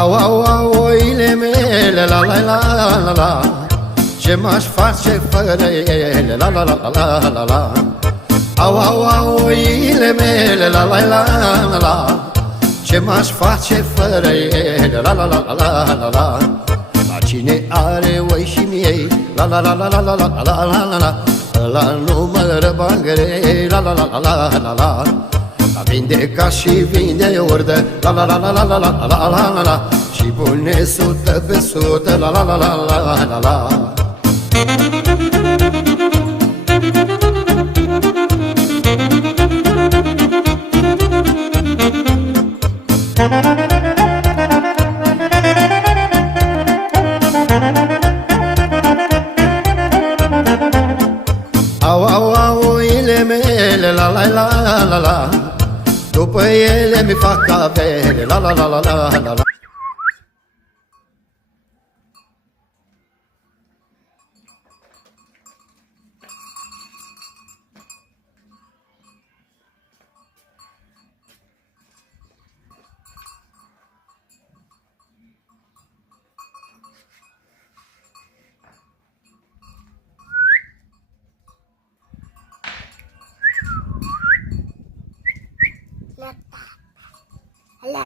Au, au, au, oile mele, la, la, la, la, la. Ce m-aș face fără ele, la, la, la, la, la, la, la. Au, au, au, oile mele, la, la, la, la, la. Ce m-aș face fără ele, la, la, la, la, la, la. La cine are oi și miei, la, la, la, la, la, la, la, la, la, la, la. Ăla nu mă răbangre, la, la, la, la, la, la, la. La vinde ca și vinde urdă, la la la la la la la la la la la. Și pune 100 pe 100, la la la la la la la. Au, au, au, oile mele, la la la la la la. După ele mi fac avere, la la la la la la la.